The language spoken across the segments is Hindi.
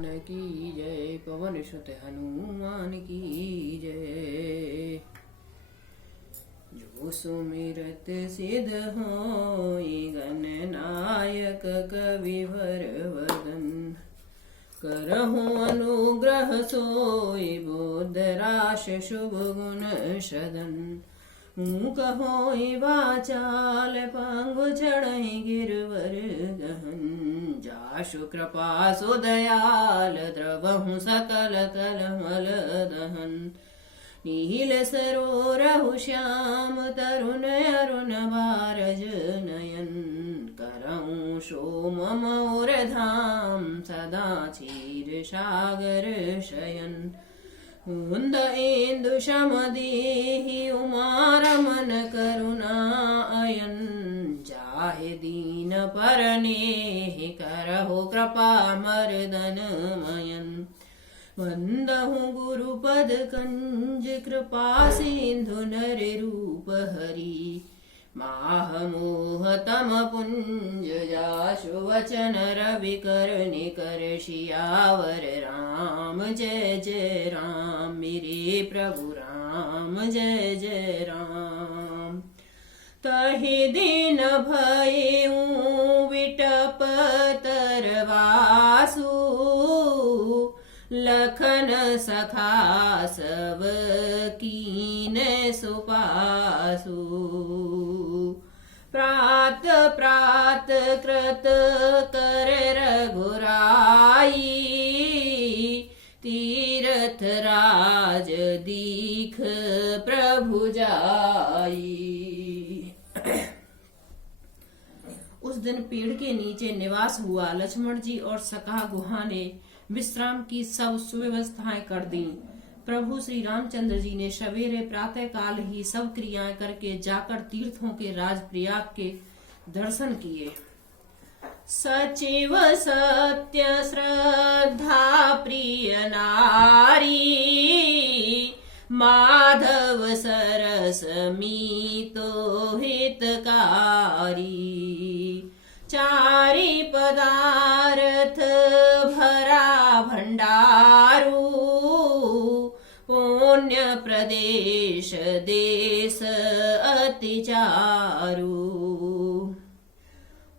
भगवान की जय। पवन सुत हनुमान की जय। जो सुमिरत सिद्ध होई गणनायक कविवर वदन। करहु अनुग्रह सोई बोध राश शुभ गुण सदन। मूक होई वाचाल पंगु चढ़ई गिरवर गहन। जाशु कृपा सुदयाल द्रवहु सकल कलमल दहन। नील सरोरहु श्याम तरुण अरुण बारज नयन। करऊं सोम मोर धाम सदा क्षीर सागर शयन। कुंद इंदु शम देहि उमा रमन करुणा अयन। जाहे दीन परनेहि करहु कृपा मर्दन मयन। वंदहु गुरुपद कंज कृपा सिंधु नर रूप हरि। माह मोह तम पुंज जाशु वचन रवि कर निकर। सियावर राम जय जय राम मेरे प्रभु राम जय जय राम। तहि दिन भयउ विटप तरवासु। लखन सखा सब कीन सुपासु। प्रात प्रात कृत कर रघुराई। तीरथ राज दीख प्रभु जाई। उस दिन पेड़ के नीचे निवास हुआ। लक्ष्मण जी और सखा गुहा ने विश्राम की सब सुव्यवस्थाएं कर दी। प्रभु श्री रामचंद्र जी ने सवेरे प्रातः काल ही सब क्रियाएं करके जाकर तीर्थों के राज प्रयाग के दर्शन किए। सचिव सत्य श्रद्धा प्रिय नारी। माधव सरस मीतो हितकारी। चारि पदार्थ भरा भंडारू। पुण्य प्रदेश देश अति चारू।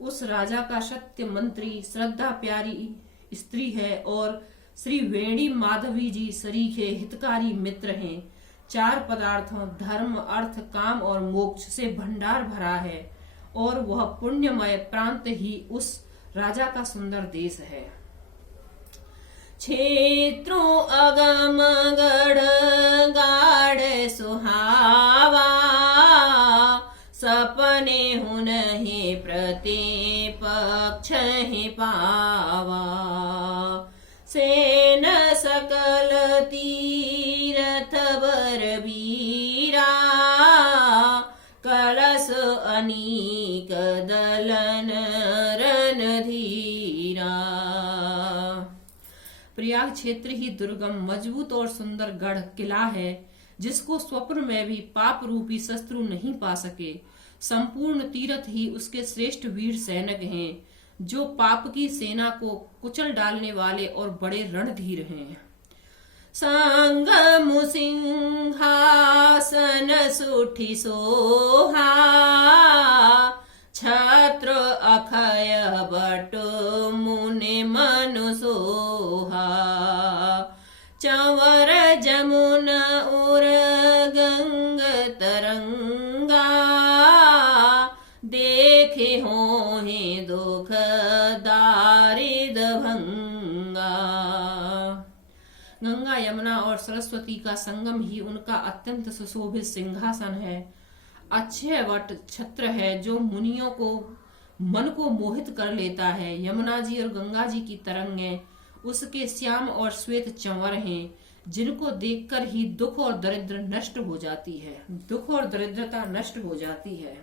उस राजा का सत्य मंत्री श्रद्धा प्यारी स्त्री है और श्री वेणी माधवी जी सरीखे हितकारी मित्र हैं। चार पदार्थों धर्म अर्थ काम और मोक्ष से भंडार भरा है और वह पुण्यमय प्रांत ही उस राजा का सुंदर देश है। क्षेत्रों अगम गढ़ गाढ़ सुहावा। सपने हुनहि प्रति पक्ष ही पावा। सेन सकल तीरथ बर बीरा। कलश अनीक दलन रणधीरा। प्रयाग क्षेत्र ही दुर्गम मजबूत और सुंदर गढ़ किला है जिसको स्वप्न में भी पाप रूपी शत्रु नहीं पा सके। संपूर्ण तीर्थ ही उसके श्रेष्ठ वीर सैनिक हैं जो पाप की सेना को कुचल डालने वाले और बड़े रणधीर हैं। संगम सिंहासन सुठी सोहा। छत्र अखय बट मुनि मनु सोहा। चंवर जमुन उर गंग तरंगा। देखे होहि दुख दारिद भंगा। गंगा यमुना और सरस्वती का संगम ही उनका अत्यंत सुशोभित सिंहासन है। अक्षय वट छत्र है जो मुनियों को मन को मोहित कर लेता है। यमुना जी और गंगा जी की तरंगें उसके श्याम और श्वेत चंवर हैं जिनको देखकर ही दुख और दरिद्र नष्ट हो जाती है। दुख और दरिद्रता नष्ट हो जाती है।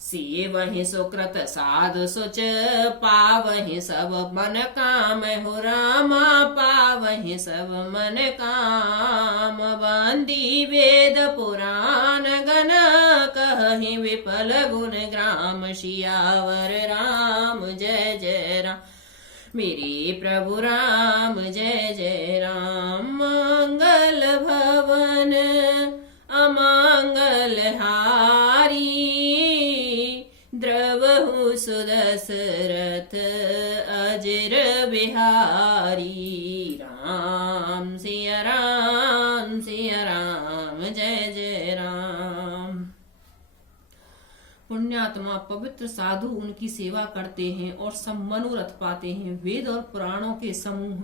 सेवहि सुकृत साधु सुच पावहि सब मन काम। हो रामा पावहि सब मन काम। बंदी वेद पुराण गण कहि विपल गुण ग्राम। सियावर राम जय जय राम मेरे प्रभु राम जय जय राम। मंगल भवन अमंगल हारी, द्रवहु सुदशरथ अजर बिहारी। राम सिया राम सिया राम जय जय राम। पुण्यात्मा पवित्र साधु उनकी सेवा करते हैं और सब मनोरथ पाते हैं। वेद और पुराणों के समूह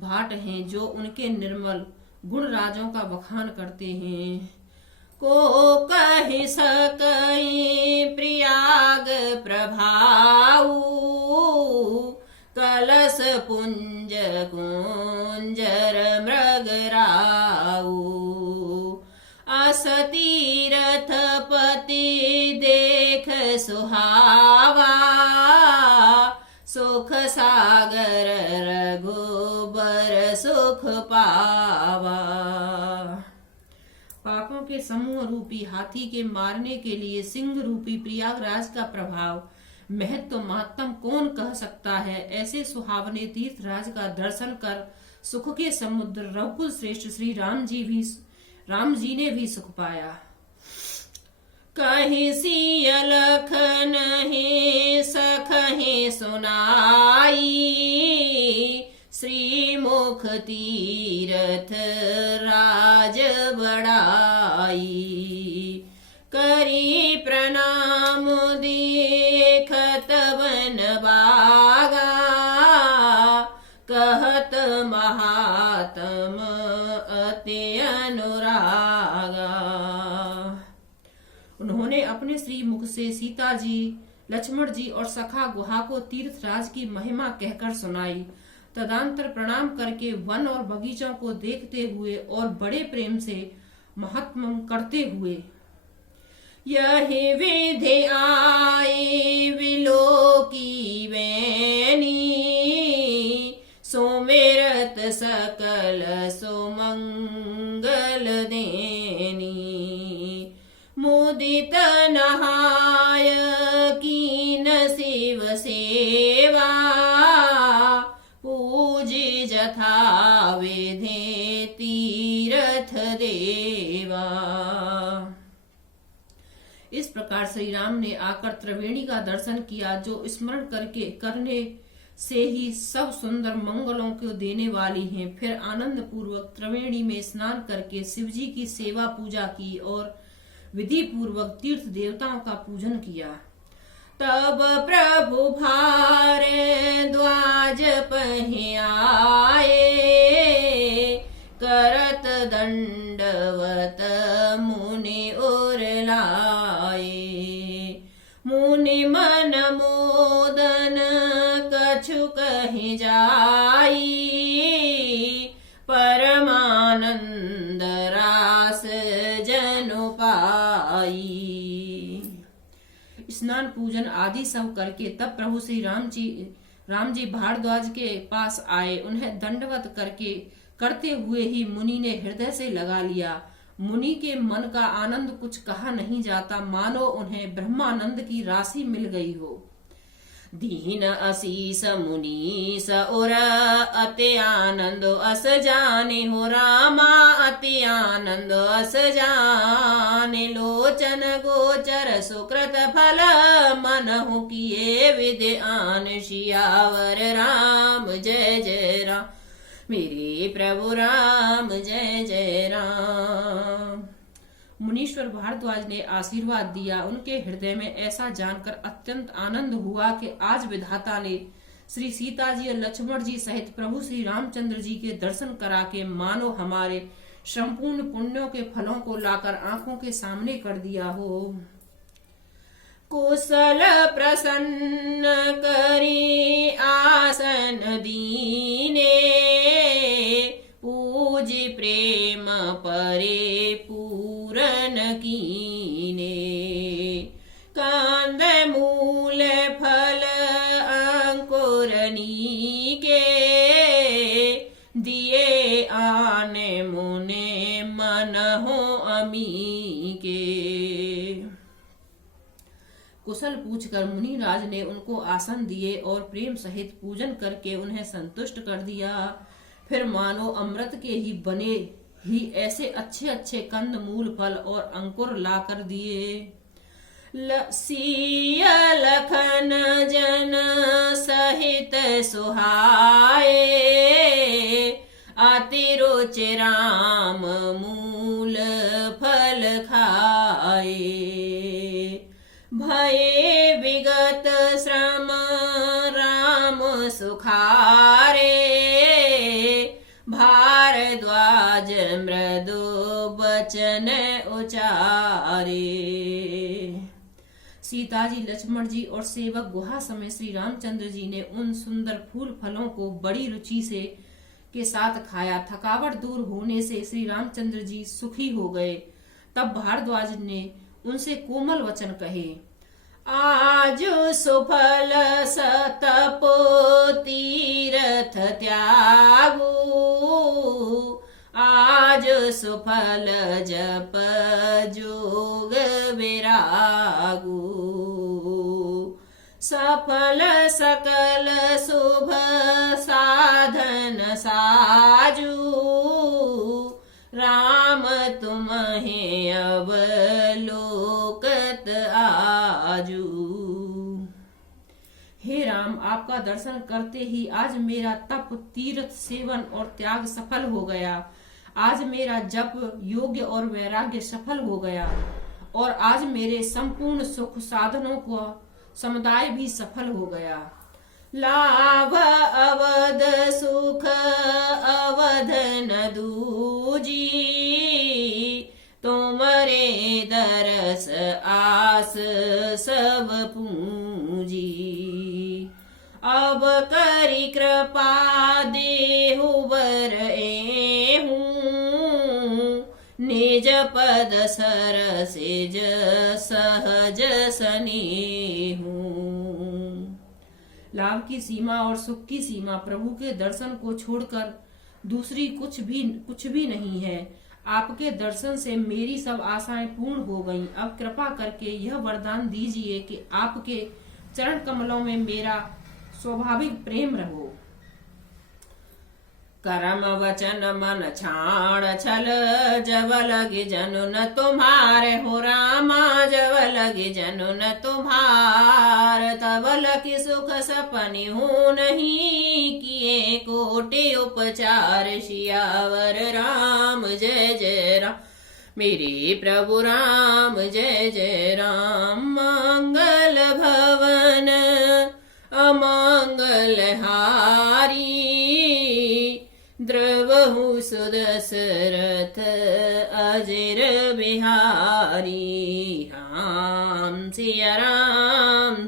भाट हैं जो उनके निर्मल गुण राजों का बखान करते हैं। को कहि सकई प्रियाग प्रभाऊ, कलश पुंज कुंजर मृगराऊ। असतीरथ पति देख सुहावा, सुख सागर रघुबर सुख पावा। पापों के समूह रूपी हाथी के मारने के लिए सिंह रूपी प्रयागराज का प्रभाव महत्व महत्तम कौन कह सकता है। ऐसे सुहावने तीर्थराज का दर्शन कर सुख के समुद्र रघुकुल श्रेष्ठ श्री राम जी ने भी सुख पाया। कहीं सिय लखन हे सखहे सुनाई, श्रीमुख तीरथ राज बड़ाई। करी प्रणाम देखत बन बागा, कहत महात्म अति अनुरागा। उन्होंने अपने श्री मुख से सीता जी, लक्ष्मण जी और सखा गुहा को तीर्थराज की महिमा कहकर सुनाई। तदंतर प्रणाम करके वन और बगीचों को देखते हुए और बड़े प्रेम से महात्म करते हुए, यही विधि आए विलोकी वैनी, सुमिरत सकल सुमंगल देनी। मुदित नहाय कीन शिव सेवा, पूजी जथा विधि तीरथ देवा। इस प्रकार श्री राम ने आकर त्रिवेणी का दर्शन किया, जो स्मरण करने से ही सब सुंदर मंगलों को देने वाली हैं। फिर आनंद पूर्वक त्रिवेणी में स्नान करके शिव जी की सेवा पूजा की और विधि पूर्वक तीर्थ देवताओं का पूजन किया। तब प्रभु भार द्वाज पहि आए, करत दंडवत मुनि उर लाए। मुनि मन मोदन कछु कहि जाई, परमानंद रास जनु पाई। स्नान पूजन आदि सब करके तब प्रभु श्री राम जी भारद्वाज के पास आए। उन्हें दंडवत करते हुए ही मुनि ने हृदय से लगा लिया। मुनि के मन का आनंद कुछ कहा नहीं जाता, मानो उन्हें ब्रह्मानंद की राशि मिल गई हो। दीन असीस मुनि सउर अति आनंद अस जाने हो। रामा अति आनंद अस जाने, लोचन गोचर सुकृत फल मनहु किए विधि आन। सियावर राम जय जय राम, मेरे प्रभु राम जय जय राम। मुनीश्वर भारद्वाज ने आशीर्वाद दिया। उनके हृदय में ऐसा जानकर अत्यंत आनंद हुआ कि आज विधाता ने श्री सीता जी और लक्ष्मण जी सहित प्रभु श्री रामचंद्र जी के दर्शन करा के मानो हमारे संपूर्ण पुण्यों के फलों को लाकर आंखों के सामने कर दिया हो। कुशल प्रसन्न करी आसन दीने, पूजी प्रेम परे पूरन कीने। कांद मूल फल अंकुरनी के, दिए आने मुने मन हो अमी के। कुशल पूछकर मुनिराज ने उनको आसन दिए और प्रेम सहित पूजन करके उन्हें संतुष्ट कर दिया। फिर मानो अमृत के ही बने ही ऐसे अच्छे अच्छे कंद मूल फल और अंकुर ला कर दिए। सिया लखन जन सहित सुहाए, अति रुचि राम मूल फल खाए। भये विगत श्रम राम सुखारे, भारद्वाज मृदु बचन उचारे। सीता जी, लक्ष्मण जी और सेवक गुहा समय श्री रामचंद्र जी ने उन सुंदर फूल फलों को बड़ी रुचि से के साथ खाया। थकावट दूर होने से श्री रामचंद्र जी सुखी हो गए। तब भारद्वाज ने उनसे कोमल वचन कहे, आज सुफल सतपो तीरथ त्यागू, आज सुफल जप जोग विरागू। सफल सकल शुभ साधन साजू, राम तुम्हें अवलोकत आजू। हे राम, आपका दर्शन करते ही आज मेरा तप, तीर्थ सेवन और त्याग सफल हो गया। आज मेरा जप, योग्य और वैराग्य सफल हो गया और आज मेरे संपूर्ण सुख साधनों को समुदाय भी सफल हो गया। लाभ अवध सुख अवध न दूजी, तुमरे दरस आस सब पूजी। अब करी कृपा देहु बर एहूं, निज पद सरसिज सहज सनेहूं। लाभ की सीमा और सुख की सीमा प्रभु के दर्शन को छोड़कर दूसरी कुछ भी नहीं है। आपके दर्शन से मेरी सब आशाएं पूर्ण हो गईं। अब कृपा करके यह वरदान दीजिए कि आपके चरण कमलों में मेरा स्वाभाविक प्रेम रहो। कर्म वचन मन छाड़ छल, जब लगे जनु न तुम्हारे हो रामा, जब लगे जनु न तुम्हार। तब लकी सुख सपने हो नहीं, किए कोटि उपचार। सियावर राम जय जय राम, मेरे प्रभु राम जय जय राम। मंगल भवन अमंगल हारी, द्रवहु सुदशरथ अजिर बिहारी। राम सिया राम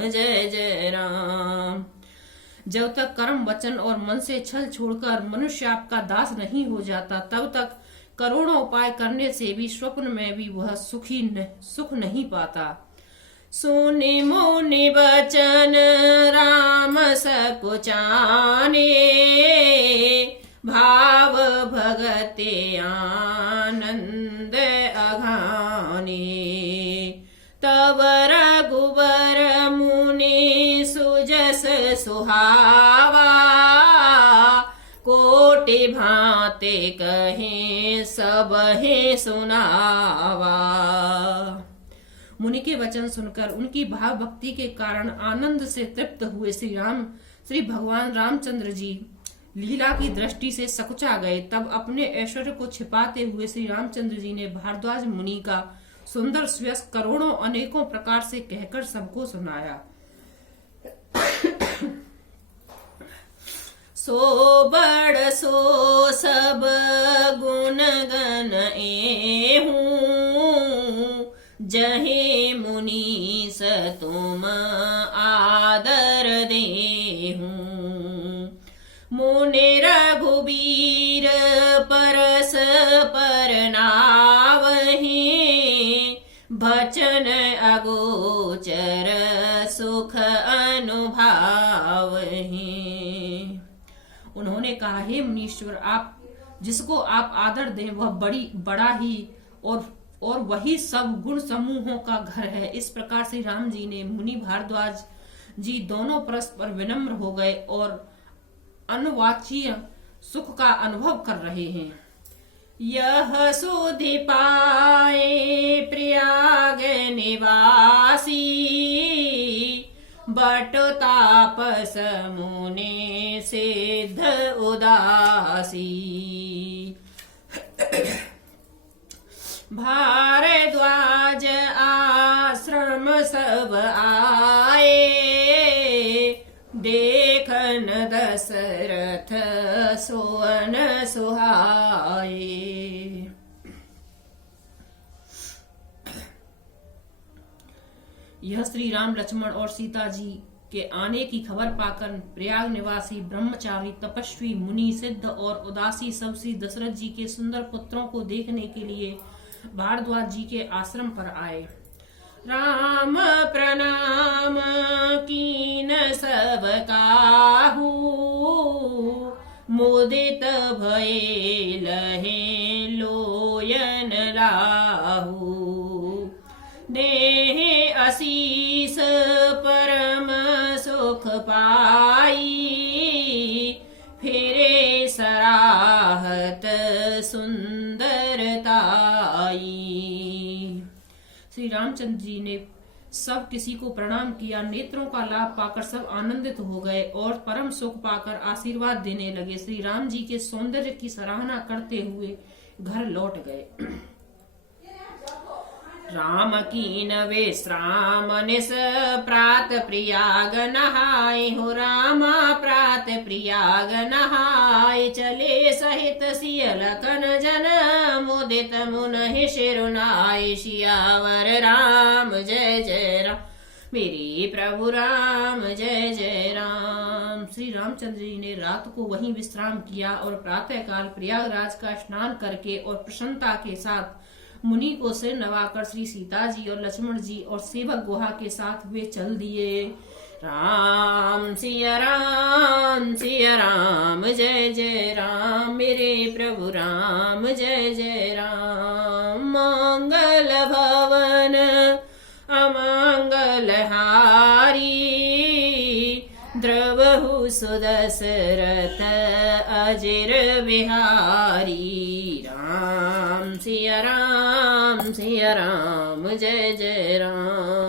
जय जय राम। जब तक कर्म वचन और मन से छल छोड़कर मनुष्य आपका दास नहीं हो जाता, तब तक करोड़ों उपाय करने से भी स्वप्न में भी वह सुख नहीं पाता। सुनि मुनि बचन राम सकुचाने, भाव भगते आनंद अघाने। तब रघुबर मुनि सुजस सुहावा, कोटि भांति कहे सबहे सुनावा। मुनि के वचन सुनकर उनकी भाव भक्ति के कारण आनंद से तृप्त हुए श्री भगवान रामचंद्र जी लीला की दृष्टि से सकुचा गए। तब अपने ऐश्वर्य को छिपाते हुए श्री रामचंद्र जी ने भारद्वाज मुनि का सुंदर सुयस करोड़ों अनेकों प्रकार से कहकर सबको सुनाया। सो बड़ सो सब गुण गण एहूं, जहे मुनीस तुम आदर देहूं। मुनि रघुबीर परस पर नावहि, भचन अगोचर सुख अनुभावहि। उन्होंने कहा, हे मुनीश्वर, आप जिसको आप आदर दें वह बड़ा ही और और वही सब गुण समूहों का घर है। इस प्रकार श्री राम जी ने मुनि भारद्वाज जी दोनों परस्पर विनम्र हो गए और अनवाच्य सुख का अनुभव कर रहे हैं। यह सुधि पाए प्रयाग निवासी, बट तापस मुने सिद्ध उदासी। भारद्वाज आश्रम सब आए, देखन दशरथ सोअन सुहाए। यह श्री राम, लक्ष्मण और सीता जी के आने की खबर पाकर प्रयाग निवासी ब्रह्मचारी, तपस्वी, मुनि, सिद्ध और उदासी सब श्री दशरथ जी के सुंदर पुत्रों को देखने के लिए भारद्वाज जी के आश्रम पर आए। राम प्रणाम कीन सब काहू, मुदित भये लहे लोयन लाहू। देहे आशीष परम सुख पाई, फिरे सराहत सुंदरताई। श्री रामचंद्र जी ने सब किसी को प्रणाम किया। नेत्रों का लाभ पाकर सब आनंदित हो गए और परम सुख पाकर आशीर्वाद देने लगे। श्री राम जी के सौंदर्य की सराहना करते हुए घर लौट गए। राम कीन विश्राम निस प्रात प्रयाग नहाय हो। रामा प्रात प्रयाग नहाय, चले सहित सिय लखन जन, मुदित मुनि शिरुनाय। सियावर राम जय जय राम, मेरे प्रभु राम जय जय राम। श्री रामचंद्र जी ने रात को वहीं विश्राम किया और प्रातःकाल प्रयागराज का स्नान करके और प्रसन्नता के साथ मुनि को सिर नवाकर श्री सीता जी और लक्ष्मण जी और सेवक गुहा के साथ वे चल दिए। राम सिया राम जय जय राम, मेरे प्रभु राम जय जय राम। मंगल भवन अमंगल हारी, द्रवहु सुदशरथ अजिर बिहारी। राम सिया राम जय जय राम।